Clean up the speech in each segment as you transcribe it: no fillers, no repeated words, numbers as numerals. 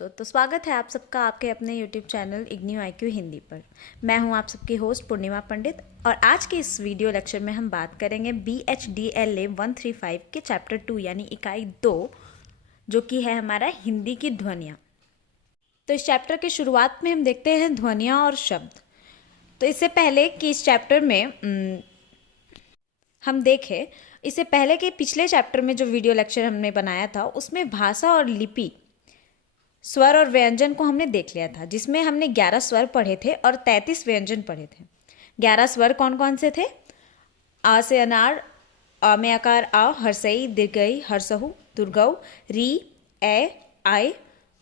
दोस्तों, तो स्वागत है आप सबका आपके अपने YouTube channel IGNOU IQ Hindi पर। मैं हूं आप सबकी होस्ट पूर्णिमा पंडित और आज के इस वीडियो लेक्चर में हम बात करेंगे BHDLA 135 के चैप्टर 2 यानी इकाई 2 जो कि है हमारा हिंदी की ध्वनियाँ। तो इस चैप्टर के शुरुआत में हम देखते हैं ध्वनियाँ और शब्द। तो इससे पहले कि इस चैप्टर में हम देखें, इससे पहले कि पिछले चैप्टर में जो वीडियो लेक्चर हमने बनाया था उसमें भाषा और लिपि, स्वर और व्यंजन को हमने देख लिया था, जिसमें हमने 11 स्वर पढ़े थे और 33 व्यंजन पढ़े थे। 11 स्वर कौन कौन से थे? आ से अनार, अ में आकार आ, हर्सई, दीर्घई, हर्सहु, दुर्गऊ, री, ए, आई,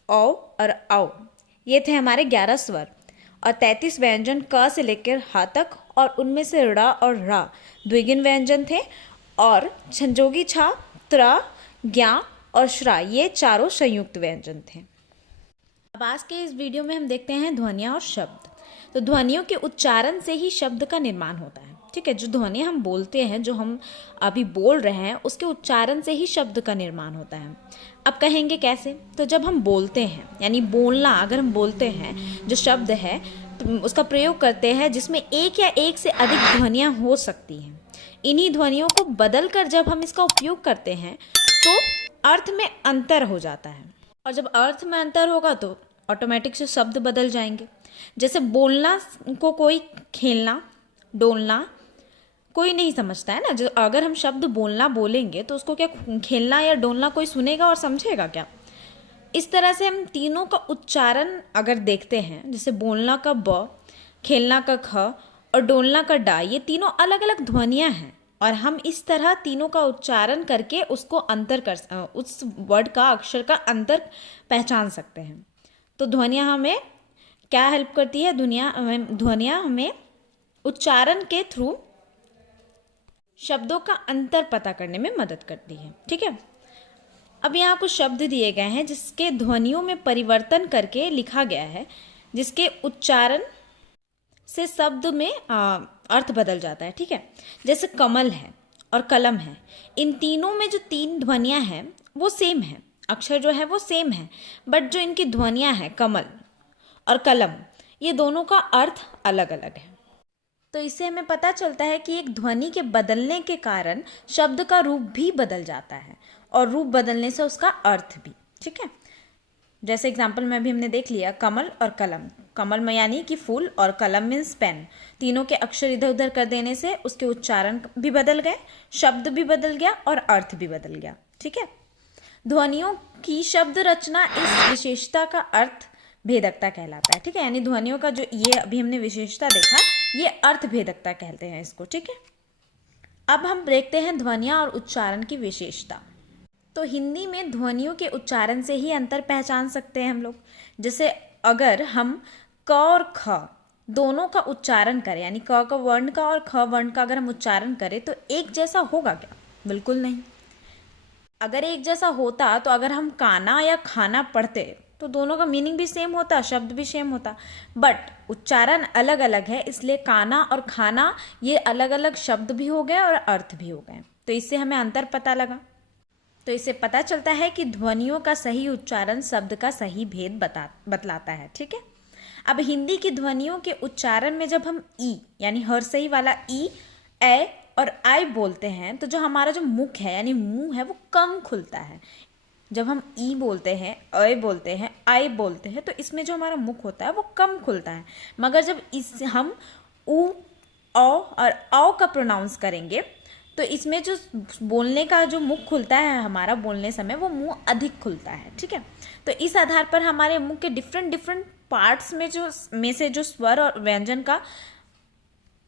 औ और औ। ये थे हमारे 11 स्वर और 33 व्यंजन क से लेकर ह तक, और उनमें से ड़ और रा द्विगुण व्यंजन थे और संजोगी छा, त्र, ज्ञा और श्रा ये चारों संयुक्त व्यंजन थे। अब आज के इस वीडियो में हम देखते हैं ध्वनियाँ और शब्द। तो ध्वनियों के उच्चारण से ही शब्द का निर्माण होता है, ठीक है। जो ध्वनि हम बोलते हैं, जो हम अभी बोल रहे हैं, उसके उच्चारण से ही शब्द का निर्माण होता है। अब कहेंगे कैसे? तो जब हम बोलते हैं यानी बोलना, अगर हम बोलते हैं, जो शब्द है तो उसका प्रयोग करते हैं जिसमें एक या एक से अधिक ध्वनियाँ हो सकती हैं। इन्हीं ध्वनियों को बदल कर जब हम इसका उपयोग करते हैं तो अर्थ में अंतर हो जाता है, और जब अर्थ में अंतर होगा तो ऑटोमेटिक से शब्द बदल जाएंगे। जैसे बोलना को कोई खेलना, डोलना कोई नहीं समझता है ना। जो अगर हम शब्द बोलना बोलेंगे तो उसको क्या खेलना या डोलना कोई सुनेगा और समझेगा क्या? इस तरह से हम तीनों का उच्चारण अगर देखते हैं, जैसे बोलना का ब, खेलना का ख और डोलना का डा, ये तीनों अलग अलग ध्वनियाँ हैं और हम इस तरह तीनों का उच्चारण करके उसको अंतर कर उस वर्ड का, अक्षर का अंतर पहचान सकते हैं। तो ध्वनियाँ हमें क्या हेल्प करती है? ध्वनियाँ हमें उच्चारण के थ्रू शब्दों का अंतर पता करने में मदद करती है, ठीक है। अब यहाँ कुछ शब्द दिए गए हैं जिसके ध्वनियों में परिवर्तन करके लिखा गया है, जिसके उच्चारण से शब्द में अर्थ बदल जाता है, ठीक है। जैसे कमल है और कलम है, इन तीनों में जो 3 ध्वनियाँ हैं वो सेम है, अक्षर जो है वो सेम है, बट जो इनकी ध्वनियाँ हैं कमल और कलम, ये दोनों का अर्थ अलग अलग है। तो इससे हमें पता चलता है कि एक ध्वनि के बदलने के कारण शब्द का रूप भी बदल जाता है और रूप बदलने से उसका अर्थ भी, ठीक है। जैसे एग्जाम्पल में भी हमने देख लिया कमल और कलम। कमल में यानी कि फूल और कलम मीन्स पेन। तीनों के अक्षर इधर उधर कर देने से उसके उच्चारण भी बदल गए, शब्द भी बदल गया और अर्थ भी बदल गया, ठीक है। ध्वनियों की शब्द रचना इस विशेषता का अर्थ भेदकता कहलाता है, ठीक है। यानी ध्वनियों का जो ये अभी हमने विशेषता देखा, ये अर्थ भेदकता कहते हैं इसको, ठीक है। अब हम देखते हैं ध्वनियाँ और उच्चारण की विशेषता। तो हिंदी में ध्वनियों के उच्चारण से ही अंतर पहचान सकते हैं हम लोग। जैसे अगर हम क और ख दोनों का उच्चारण करें, यानी क का वर्ण का और ख वर्ण का अगर हम उच्चारण करें तो एक जैसा होगा क्या? बिल्कुल नहीं। अगर एक जैसा होता तो अगर हम काना या खाना पढ़ते तो दोनों का मीनिंग भी सेम होता, शब्द भी सेम होता, बट उच्चारण अलग अलग है, इसलिए काना और खाना ये अलग अलग शब्द भी हो गए और अर्थ भी हो गए। तो इससे हमें अंतर पता लगा। तो इससे पता चलता है कि ध्वनियों का सही उच्चारण शब्द का सही भेद बतलाता है, ठीक है। अब हिंदी की ध्वनियों के उच्चारण में जब हम ई यानी हर्सई वाला ई, ए और आई बोलते हैं तो जो हमारा जो मुख है यानी मुंह है वो कम खुलता है। जब हम ई बोलते हैं, अ बोलते हैं, आई बोलते हैं तो इसमें जो हमारा मुख होता है वो कम खुलता है। मगर जब इस हम उ, औ और औ का प्रोनाउंस करेंगे तो इसमें जो बोलने का जो मुख खुलता है हमारा बोलने समय, वो मुंह अधिक खुलता है, ठीक है। तो इस आधार पर हमारे मुंह के डिफरेंट पार्ट्स में से जो स्वर और व्यंजन का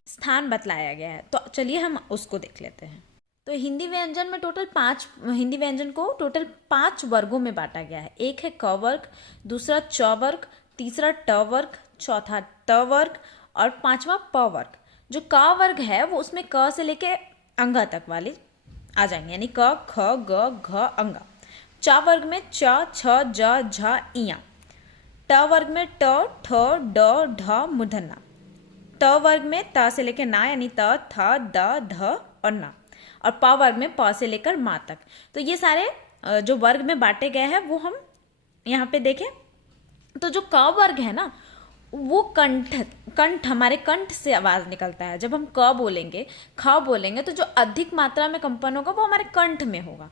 स्थान बतलाया गया है। तो चलिए हम उसको देख लेते हैं। तो हिंदी व्यंजन को टोटल 5 वर्गों में बांटा गया है। एक है क वर्ग, दूसरा च वर्ग, तीसरा ट वर्ग, चौथा त वर्ग और 5वां प वर्ग। जो क वर्ग है वो उसमें क से लेके अंगा तक वाले आ जाएंगे, यानी क, ख, ग, घ, अंगा। च वर्ग में च, छ, ज, झ, इया। ट वर्ग में ट, ठ, ड, ढ, मूर्धन्य। त वर्ग में त से लेकर ना यानी त, थ, द, ध और ना। और प वर्ग में प से लेकर मा तक। तो ये सारे जो वर्ग में बांटे गए हैं वो हम यहाँ पे देखें तो जो क वर्ग है ना, वो कंठ कंठ हमारे कंठ से आवाज निकलता है। जब हम क बोलेंगे, ख बोलेंगे, तो जो अधिक मात्रा में कंपन होगा वो हमारे कंठ में होगा।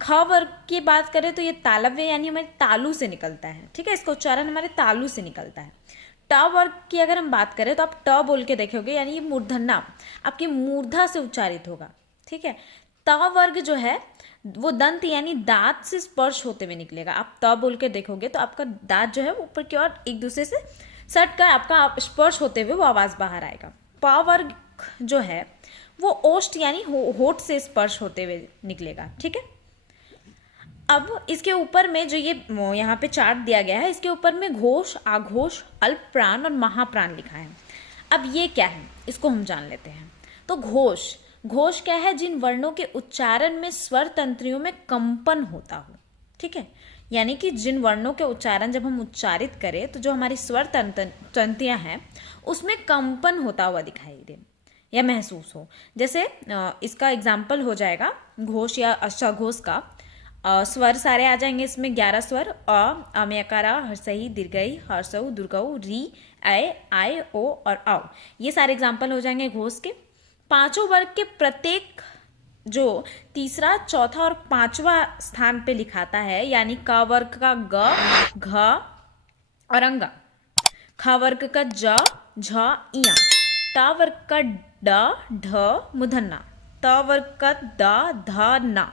ख वर्ग की बात करें तो ये तालव्य यानी हमारे तालू से निकलता है, ठीक है, इसका उच्चारण हमारे तालू से निकलता है। ट वर्ग की अगर हम बात करें तो आप ट बोल के देखोगे, यानी ये मूर्धन्य आपकी मूर्धा से उच्चारित होगा, ठीक है। त वर्ग जो है वो दंत यानी दांत से स्पर्श होते हुए निकलेगा। आप त बोल के देखोगे तो आपका दांत जो है ऊपर की ओर एक दूसरे से सट कर आपका स्पर्श होते हुए वो आवाज बाहर आएगा। प वर्ग जो है वो ओष्ठ यानी होठ से स्पर्श होते हुए निकलेगा, ठीक है। अब इसके ऊपर में जो ये यहाँ पे चार्ट दिया गया है, इसके ऊपर में घोष, आघोष, अल्प प्राण और महाप्राण लिखा है। अब ये क्या है इसको हम जान लेते हैं। तो घोष, घोष क्या है? जिन वर्णों के उच्चारण में स्वर तंत्रियों में कंपन होता हो, ठीक है, यानी कि जिन वर्णों के उच्चारण जब हम उच्चारित करें तो जो हमारी स्वर तंत्रियां हैं उसमें कंपन होता हुआ दिखाई दे या महसूस हो। जैसे इसका एग्जाम्पल हो जाएगा घोष या अष्टाघोष का। स्वर सारे आ जाएंगे इसमें 11 स्वर, अ में अकारा, हर्षई, दीर्घई, हर्षऊ, दुर्गऊ, री, ऐ, आय, ओ और औ। ये सारे एग्जाम्पल हो जाएंगे घोष के। पांचों वर्ग के प्रत्येक जो तीसरा, चौथा और पांचवा स्थान पे लिखाता है, यानी क वर्ग का ग, घ और अंगा, ख वर्ग का ज, झ, इया, ट वर्ग का ड, ढ, मूर्धन्य, त वर्ग का द, ध, न,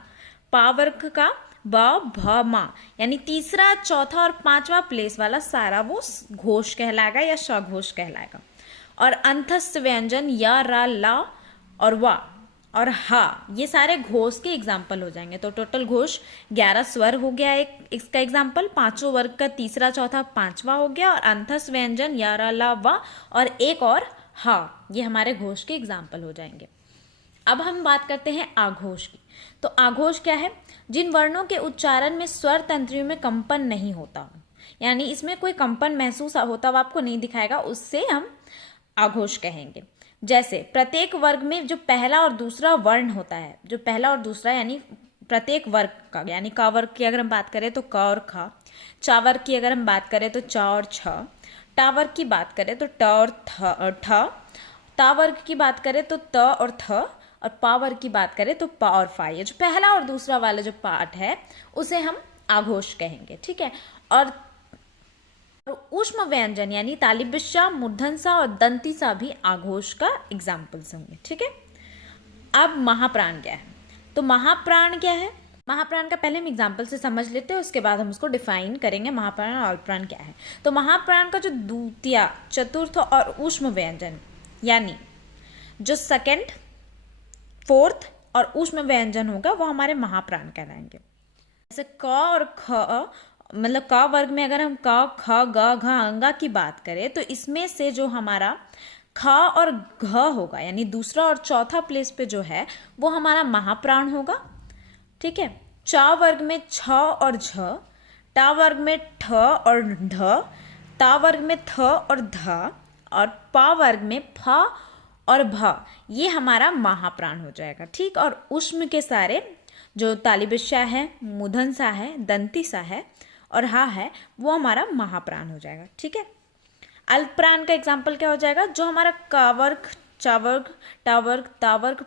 पा वर्ग का ब, भ, मा, यानी तीसरा, चौथा और पांचवा प्लेस वाला सारा वो घोष कहलाएगा या सघोष कहलाएगा। और अंतस्थ व्यंजन य, र, ल और वा और हा, ये सारे घोष के एग्जाम्पल हो जाएंगे। तो टोटल घोष 11 स्वर हो गया एक इसका एग्जाम्पल, पांचों वर्ग का तीसरा, चौथा, पांचवा हो गया, और अंतस्थ व्यंजन य, र, ल, वा और एक और हा, ये हमारे घोष के एग्जाम्पल हो जाएंगे। अब हम बात करते हैं आघोष की। तो आघोष क्या है? जिन वर्णों के उच्चारण में स्वर तंत्रियों में कंपन नहीं होता हो, यानी इसमें कोई कंपन महसूस होता हुआ आपको नहीं दिखाएगा, उससे हम आघोष कहेंगे। जैसे प्रत्येक वर्ग में जो पहला और दूसरा वर्ण होता है, जो पहला और दूसरा यानी प्रत्येक वर्ग का, यानी क वर्ग की अगर हम बात करें तो क और ख, चा वर्ग की अगर हम बात करें तो च और छ, टा वर्ग की बात करें तो ट और ठ, ता वर्ग की बात करें तो त और थ, और पा वर्ग की बात करें तो पा और फा। ये जो पहला और दूसरा वाला जो पार्ट है उसे हम आघोष कहेंगे, ठीक है। और ऊष्म व्यंजन यानी तालिबिस्सा, मूर्धन्यसा और दंतिसा भी आघोष का एग्जाम्पल्स होंगे, ठीक है। अब महाप्राण क्या है? तो महाप्राण क्या है? महाप्राण का पहले हम एग्जाम्पल से समझ लेते हैं, उसके बाद हम उसको डिफाइन करेंगे महाप्राण और अल्पप्राण क्या है। तो महाप्राण का जो द्वितीय, चतुर्थ और ऊष्म व्यंजन यानी जो सेकेंड, फोर्थ और ऊष्म व्यंजन होगा वो हमारे महाप्राण कहलाएंगे। जैसे क और ख, मतलब क वर्ग में अगर हम क, ख, ग, घ, अंगा की बात करें तो इसमें से जो हमारा ख और घ होगा, यानी दूसरा और चौथा प्लेस पे जो है वो हमारा महाप्राण होगा, ठीक है। च वर्ग में छ और झ, टा वर्ग में ठ और ढ, ता वर्ग में थ और ध, और पा वर्ग में फ और भ, ये हमारा महाप्राण हो जाएगा, ठीक। और ऊष्म के सारे जो तालिबिस्सा है, मूर्धन्यसा है, दंतिसा है और हा है वो हमारा महाप्राण हो जाएगा, ठीक है। अल्पप्राण का एग्जाम्पल क्या हो जाएगा? जो हमारा क वर्ग, च वर्ग, टा वर्ग, ता वर्ग,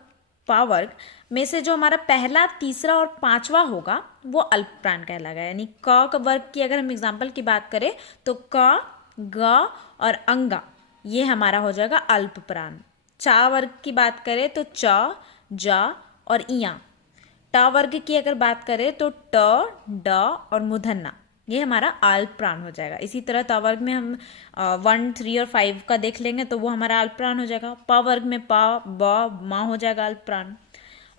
पा वर्ग में से जो हमारा पहला, तीसरा और पांचवा होगा वो अल्पप्राण कहलाएगा। यानी क वर्ग की अगर हम एग्जाम्पल की बात करें तो क, ग और अंगा, ये हमारा हो जाएगा अल्पप्राण। चा वर्ग की बात करें तो च, ज और इया। टा वर्ग की अगर बात करें तो ट, ड और मूर्धन्य, ये हमारा अल्पप्राण हो जाएगा। इसी तरह ता वर्ग में हम 1, 3 और 5 का देख लेंगे तो वो हमारा अल्पप्राण हो जाएगा। पा वर्ग में पा, ब, मा हो जाएगा अल्पप्राण।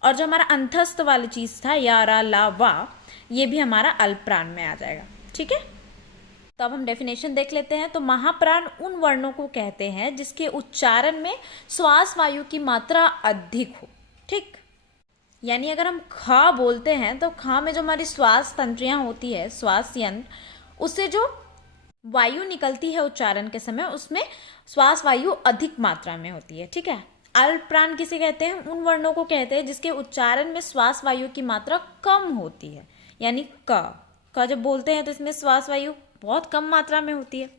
और जो हमारा अंतस्थ वाली चीज था या, रा, ला, वा, ये भी हमारा अल्पप्राण में आ जाएगा, ठीक है। तो अब हम डेफिनेशन देख लेते हैं। तो महाप्राण उन वर्णों को कहते हैं जिसके उच्चारण में श्वास वायु की मात्रा अधिक हो, ठीक। यानी अगर हम ख बोलते हैं तो ख में जो हमारी श्वास तंत्रियां होती है, श्वास यंत्र, उससे जो वायु निकलती है उच्चारण के समय उसमें श्वास वायु अधिक मात्रा में होती है, ठीक है। अल्पप्राण किसे कहते हैं? उन वर्णों को कहते हैं जिसके उच्चारण में श्वास वायु की मात्रा कम होती है। यानी क जब बोलते हैं तो इसमें श्वास वायु बहुत कम मात्रा में होती है।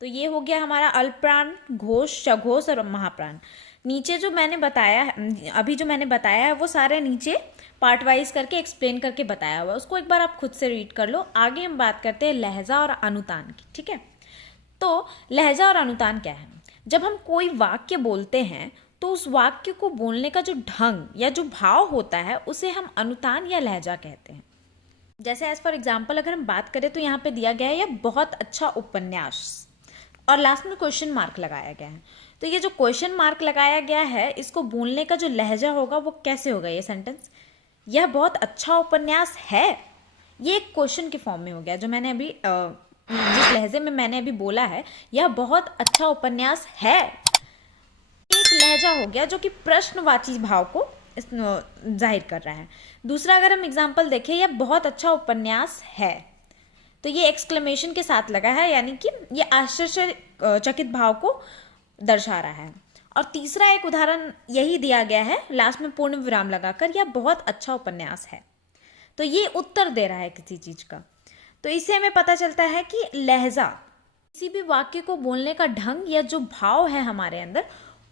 तो ये हो गया हमारा अल्पप्राण, घोष, सघोष और महाप्राण। नीचे जो मैंने बताया है, अभी जो मैंने बताया है वो सारे नीचे पार्ट वाइज करके एक्सप्लेन करके बताया हुआ है, उसको एक बार आप खुद से रीड कर लो। आगे हम बात करते हैं लहजा और अनुतान की, ठीक है। तो लहजा और अनुतान क्या है? जब हम कोई वाक्य बोलते हैं तो उस वाक्य को बोलने का जो ढंग या जो भाव होता है उसे हम अनुतान या लहजा कहते हैं। जैसे एज फॉर एग्जाम्पल अगर हम बात करें तो यहाँ पे दिया गया है यह बहुत अच्छा उपन्यास, और लास्ट में क्वेश्चन मार्क लगाया गया है। तो ये जो क्वेश्चन मार्क लगाया गया है, इसको बोलने का जो लहजा होगा वो कैसे होगा? ये सेंटेंस, यह बहुत अच्छा उपन्यास है, ये एक क्वेश्चन के फॉर्म में हो गया। जो मैंने अभी जिस लहजे में मैंने अभी बोला है यह बहुत अच्छा उपन्यास है, एक लहजा हो गया जो कि प्रश्नवाची भाव को जाहिर कर रहा है। दूसरा अगर हम एग्जाम्पल देखें, यह बहुत अच्छा उपन्यास है, तो ये एक्सक्लेमेशन के साथ लगा है, यानी कि ये आश्चर्यचकित भाव को दर्शा रहा है। और तीसरा एक उदाहरण यही दिया गया है, लास्ट में पूर्ण विराम लगाकर, यह बहुत अच्छा उपन्यास है, तो ये उत्तर दे रहा है किसी चीज का। तो इससे हमें पता चलता है कि लहजा किसी भी वाक्य को बोलने का ढंग या जो भाव है हमारे अंदर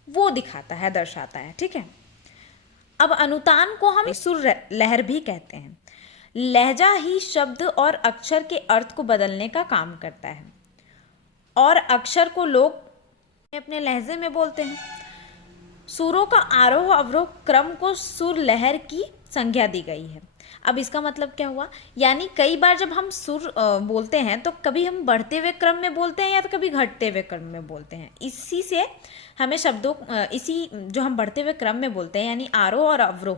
वो दिखाता है, दर्शाता है, ठीक है। अब अनुतान को हम सुर लहर भी कहते हैं। लहजा ही शब्द और अक्षर के अर्थ को बदलने का काम करता है, और अक्षर को लोग अपने लहजे में बोलते हैं। सुरों का आरोह अवरोह क्रम को सुर लहर की संज्ञा दी गई है। अब इसका मतलब क्या हुआ? यानी कई बार जब हम सुर बोलते हैं तो कभी हम बढ़ते हुए क्रम में बोलते हैं या तो कभी घटते हुए क्रम में बोलते हैं। इसी से हमें शब्दों इसी जो हम बढ़ते हुए क्रम में बोलते हैं यानी आरोह और अवरोह,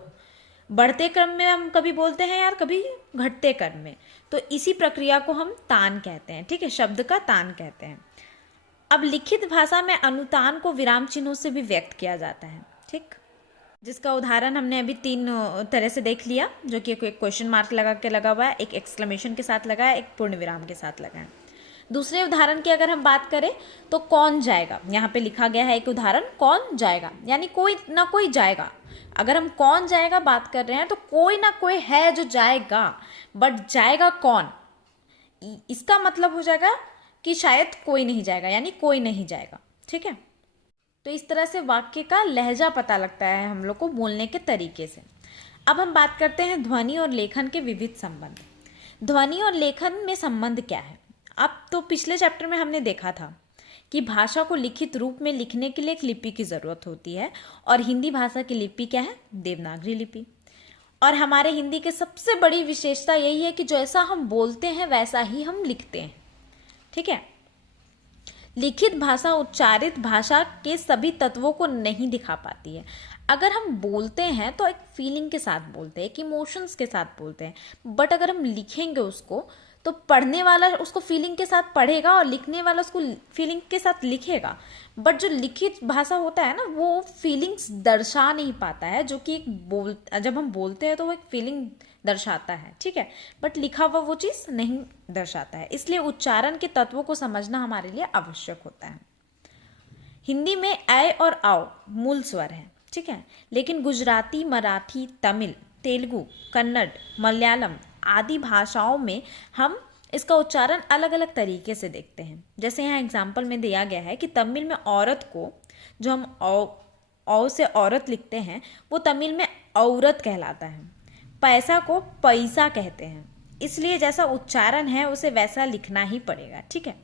बढ़ते क्रम में हम कभी बोलते हैं यार कभी घटते क्रम में, तो इसी प्रक्रिया को हम तान कहते हैं, ठीक है, शब्द का तान कहते हैं। अब लिखित भाषा में अनुतान को विराम चिन्हों से भी व्यक्त किया जाता है, ठीक, जिसका उदाहरण हमने अभी 3 तरह से देख लिया, जो कि एक क्वेश्चन मार्क लगा के लगा हुआ है, एक एक्सक्लेमेशन के साथ लगा है, एक पूर्ण विराम के साथ लगा है। दूसरे उदाहरण की अगर हम बात करें तो कौन जाएगा, यहाँ पे लिखा गया है एक उदाहरण, कौन जाएगा, यानी कोई ना कोई जाएगा। अगर हम कौन जाएगा बात कर रहे हैं तो कोई ना कोई है जो जाएगा, बट जाएगा कौन, इसका मतलब हो जाएगा कि शायद कोई नहीं जाएगा, यानी कोई नहीं जाएगा, ठीक है। तो इस तरह से वाक्य का लहजा पता लगता है हम लोग को बोलने के तरीके से। अब हम बात करते हैं ध्वनि और लेखन के विविध संबंध। ध्वनि और लेखन में संबंध क्या है? अब तो पिछले चैप्टर में हमने देखा था कि भाषा को लिखित रूप में लिखने के लिए एक लिपि की ज़रूरत होती है, और हिंदी भाषा की लिपि क्या है? देवनागरी लिपि। और हमारे हिंदी की सबसे बड़ी विशेषता यही है कि जैसा हम बोलते हैं वैसा ही हम लिखते हैं, ठीक है। लिखित भाषा उच्चारित भाषा के सभी तत्वों को नहीं दिखा पाती है। अगर हम बोलते हैं तो एक फीलिंग के साथ बोलते हैं, एक इमोशंस के साथ बोलते हैं, बट अगर हम लिखेंगे उसको तो पढ़ने वाला उसको फीलिंग के साथ पढ़ेगा और लिखने वाला उसको फीलिंग के साथ लिखेगा, बट जो लिखित भाषा होता है ना वो फीलिंग्स दर्शा नहीं पाता है, जो कि जब हम बोलते हैं तो वो एक फीलिंग दर्शाता है, ठीक है, बट लिखा हुआ वो चीज़ नहीं दर्शाता है। इसलिए उच्चारण के तत्वों को समझना हमारे लिए आवश्यक होता है। हिंदी में ऐ और आओ मूल स्वर है, ठीक है, लेकिन गुजराती, मराठी, तमिल, तेलुगु, कन्नड़, मलयालम आदि भाषाओं में हम इसका उच्चारण अलग अलग तरीके से देखते हैं। जैसे यहाँ एग्जाम्पल में दिया गया है कि तमिल में औरत को जो हम औ से औरत लिखते हैं वो तमिल में औरत कहलाता है। पैसा को पैसा कहते हैं, इसलिए जैसा उच्चारण है उसे वैसा लिखना ही पड़ेगा, ठीक है।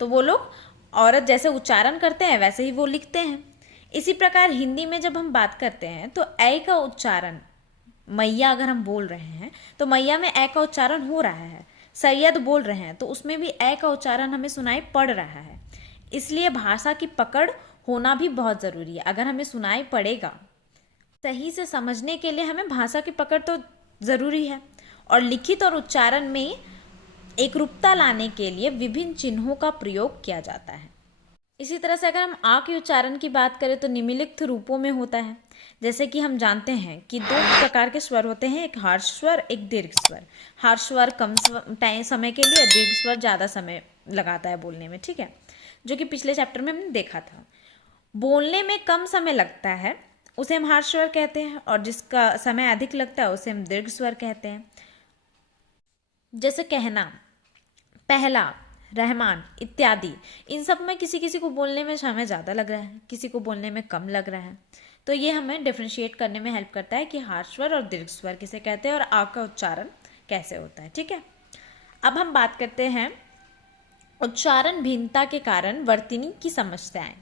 तो वो लोग औरत जैसे उच्चारण करते हैं वैसे ही वो लिखते हैं। इसी प्रकार हिंदी में जब हम बात करते हैं तो ऐ का उच्चारण, मैया अगर हम बोल रहे हैं तो मैया में ऐ का उच्चारण हो रहा है, सैयद बोल रहे हैं तो उसमें भी ऐ का उच्चारण हमें सुनाई पड़ रहा है। इसलिए भाषा की पकड़ होना भी बहुत ज़रूरी है। अगर हमें सुनाई पड़ेगा, सही से समझने के लिए हमें भाषा की पकड़ तो ज़रूरी है, और लिखित और उच्चारण में एकरूपता लाने के लिए विभिन्न चिन्हों का प्रयोग किया जाता है। इसी तरह से अगर हम आ के उच्चारण की बात करें तो निम्नलिखित रूपों में होता है। जैसे कि हम जानते हैं कि 2 प्रकार के स्वर होते हैं, एक हर्ष स्वर, एक दीर्घ स्वर। हर्ष स्वर कम समय के लिए, दीर्घ स्वर ज़्यादा समय लगाता है बोलने में, ठीक है, जो कि पिछले चैप्टर में हमने देखा था। बोलने में कम समय लगता है उसे हम हर्ष स्वर कहते हैं, और जिसका समय अधिक लगता है उसे हम दीर्घ स्वर कहते हैं। जैसे कहना, पहला, रहमान इत्यादि, इन सब में किसी किसी को बोलने में समय ज़्यादा लग रहा है, किसी को बोलने में कम लग रहा है। तो ये हमें डिफ्रेंशिएट करने में हेल्प करता है कि हार्श स्वर और दीर्घ स्वर किसे कहते हैं और आ का उच्चारण कैसे होता है। ठीक है, अब हम बात करते हैं उच्चारण भिन्नता के कारण वर्तनी की समस्याएं।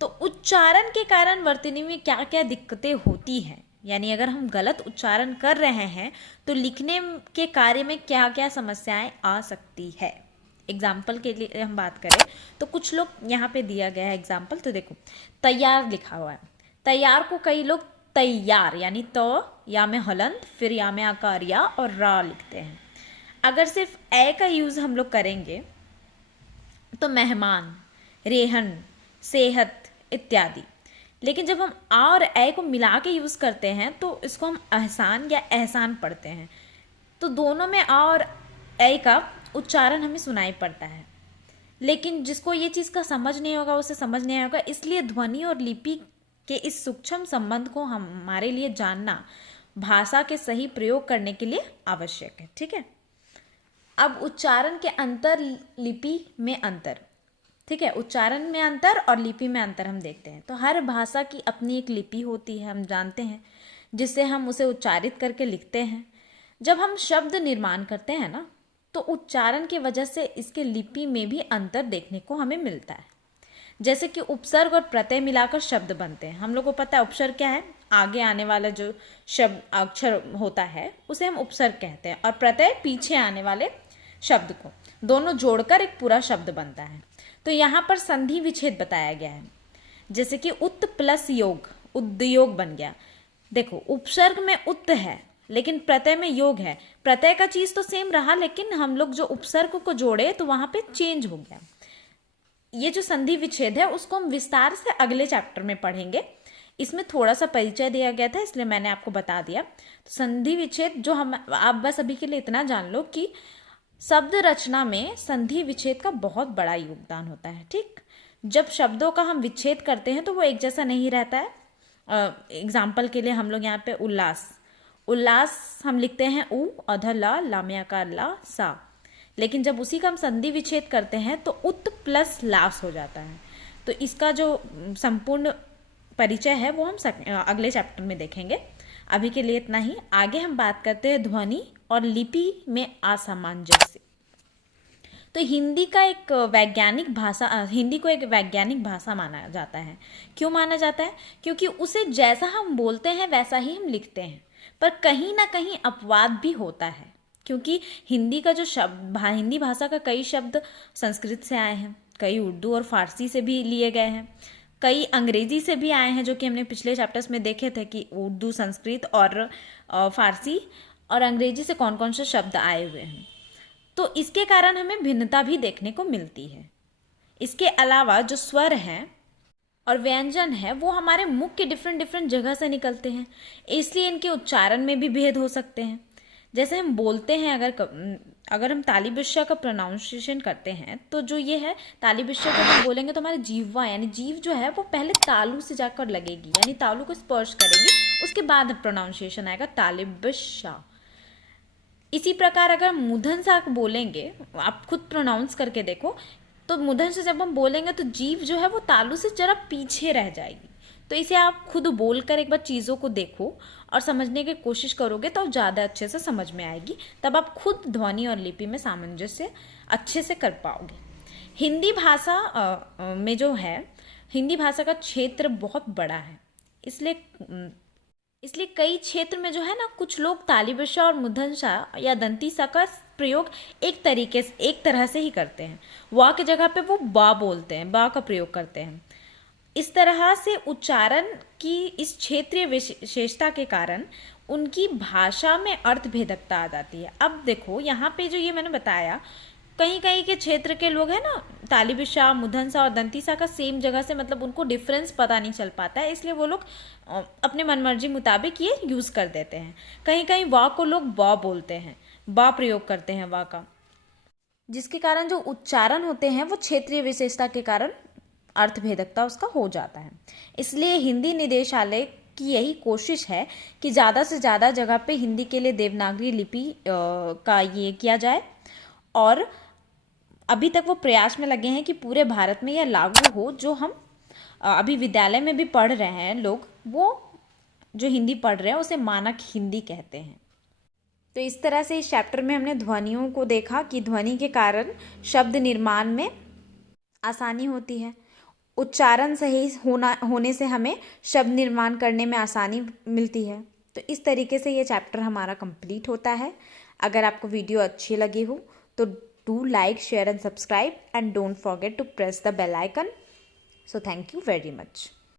तो उच्चारण के कारण वर्तनी में क्या क्या दिक्कतें होती हैं, यानी अगर हम गलत उच्चारण कर रहे हैं तो लिखने के कार्य में क्या क्या समस्याएं आ सकती है। एग्जाम्पल के लिए हम बात करें तो कुछ लोग यहाँ पे दिया गया है एग्जाम्पल, तो देखो तैयार लिखा हुआ है, तैयार को कई लोग तैयार यानी तो या में हलंत, फिर या में आकार या और रा लिखते हैं। अगर सिर्फ ए का यूज हम लोग करेंगे तो मेहमान, रेहन, सेहत इत्यादि। लेकिन जब हम आ और ए को मिला के यूज करते हैं तो इसको हम एहसान या एहसान पढ़ते हैं। तो दोनों में आ और ए का उच्चारण हमें सुनाई पड़ता है, लेकिन जिसको ये चीज़ का समझ नहीं होगा उसे समझ नहीं होगा। इसलिए ध्वनि और लिपि के इस सूक्ष्म संबंध को हमारे लिए जानना भाषा के सही प्रयोग करने के लिए आवश्यक है। ठीक है, अब उच्चारण के अंतर, लिपि में अंतर। ठीक है, उच्चारण में अंतर और लिपि में अंतर हम देखते हैं। तो हर भाषा की अपनी एक लिपि होती है, हम जानते हैं, जिससे हम उसे उच्चारित करके लिखते हैं। जब हम शब्द निर्माण करते हैं ना, तो उच्चारण की वजह से इसके लिपि में भी अंतर देखने को हमें मिलता है। जैसे कि उपसर्ग और प्रत्यय मिलाकर शब्द बनते हैं। हम लोग को पता है उपसर्ग क्या है, आगे आने वाला जो शब्द अक्षर होता है उसे हम उपसर्ग कहते हैं, और प्रत्यय पीछे आने वाले शब्द को, दोनों जोड़कर एक पूरा शब्द बनता है। तो यहाँ पर संधि विच्छेद बताया गया है, जैसे कि उत प्लस योग, उद्योग बन गया। देखो उपसर्ग में उत है लेकिन प्रत्यय में योग है। प्रत्यय का चीज तो सेम रहा, लेकिन हम लोग जो उपसर्ग को जोड़े तो वहां पे चेंज हो गया। ये जो संधि विच्छेद है उसको हम विस्तार से अगले चैप्टर में पढ़ेंगे। इसमें थोड़ा सा परिचय दिया गया था इसलिए मैंने आपको बता दिया। तो संधि विच्छेद जो हम, आप बस अभी के लिए इतना जान लो कि शब्द रचना में संधि विच्छेद का बहुत बड़ा योगदान होता है। ठीक, जब शब्दों का हम विच्छेद करते हैं तो वो एक जैसा नहीं रहता है। एग्जाम्पल के लिए हम लोग यहाँ पे उल्लास, उल्लास हम लिखते हैं उ, अधर ला, लामे आकार ला, सा। लेकिन जब उसी का हम संधि विच्छेद करते हैं तो उत प्लस लास हो जाता है। तो इसका जो संपूर्ण परिचय है वो हम अगले चैप्टर में देखेंगे। अभी के लिए इतना ही। आगे हम बात करते हैं ध्वनि और लिपि में असामंजस्य। तो हिंदी को एक वैज्ञानिक भाषा माना जाता है। क्यों माना जाता है? क्योंकि उसे जैसा हम बोलते हैं वैसा ही हम लिखते हैं, पर कहीं ना कहीं अपवाद भी होता है। क्योंकि हिंदी का जो शब्द, हिंदी भाषा का कई शब्द संस्कृत से आए हैं, कई उर्दू और फारसी से भी लिए गए हैं, कई अंग्रेजी से भी आए हैं, जो कि हमने पिछले चैप्टर्स में देखे थे कि उर्दू, संस्कृत और फारसी और अंग्रेजी से कौन कौन से शब्द आए हुए हैं। तो इसके कारण हमें भिन्नता भी देखने को मिलती है। इसके अलावा जो स्वर हैं और व्यंजन है वो हमारे मुख के डिफरेंट जगह से निकलते हैं, इसलिए इनके उच्चारण में भी भेद हो सकते हैं। जैसे हम बोलते हैं, अगर हम ताली बिश्या का प्रोनाउंसिएशन करते हैं तो जो ये है ताली बिश्या जब हम बोलेंगे तो हमारे जीवा यानी जीव जो है वो पहले तालू से जाकर लगेगी, यानी तालू को स्पर्श करेगी, उसके बाद प्रोनाउंसिएशन आएगा ताली बिश्या। इसी प्रकार अगर मूर्धन सा बोलेंगे, आप खुद प्रोनाउंस करके देखो, तो मूर्धन से जब हम बोलेंगे तो जीव जो है वो तालू से जरा पीछे रह जाएगी। तो इसे आप खुद बोलकर एक बार चीज़ों को देखो और समझने की कोशिश करोगे तो ज़्यादा अच्छे से समझ में आएगी, तब आप खुद ध्वनि और लिपि में सामंजस्य अच्छे से कर पाओगे। हिंदी भाषा में जो है, हिंदी भाषा का क्षेत्र बहुत बड़ा है, इसलिए कई क्षेत्र में जो है ना, कुछ लोग ताली बिश्या और मूर्धन सा या दंती सा का प्रयोग एक तरह से ही करते हैं। वा की जगह पे वो बा बोलते हैं, बा का प्रयोग करते हैं। इस तरह से उच्चारण की इस क्षेत्रीय विशेषता के कारण उनकी भाषा में अर्थभेदकता आ जाती है। अब देखो यहाँ पे जो ये मैंने बताया, कहीं कहीं के क्षेत्र के लोग हैं ना, ताली बिश्या, मूर्धन सा और दंती सा का सेम जगह से, मतलब उनको डिफरेंस पता नहीं चल पाता है, इसलिए वो लोग अपने मनमर्जी मुताबिक ये यूज़ कर देते हैं। कहीं कहीं वा को लोग बा बोलते हैं, बा प्रयोग करते हैं वा का, जिसके कारण जो उच्चारण होते हैं वो क्षेत्रीय विशेषता के कारण अर्थभेदकता उसका हो जाता है। इसलिए हिंदी निदेशालय की यही कोशिश है कि ज़्यादा से ज़्यादा जगह पे हिंदी के लिए देवनागरी लिपि का ये किया जाए, और अभी तक वो प्रयास में लगे हैं कि पूरे भारत में यह लागू हो। जो हम अभी विद्यालय में भी पढ़ रहे हैं लोग, वो जो हिंदी पढ़ रहे हैं उसे मानक हिंदी कहते हैं। तो इस तरह से इस चैप्टर में हमने ध्वनियों को देखा कि ध्वनि के कारण शब्द निर्माण में आसानी होती है, उच्चारण सही होने से हमें शब्द निर्माण करने में आसानी मिलती है। तो इस तरीके से ये चैप्टर हमारा कंप्लीट होता है। अगर आपको वीडियो अच्छी लगी हो तो do like, share and subscribe, and don't forget to press the bell icon. So thank you very much.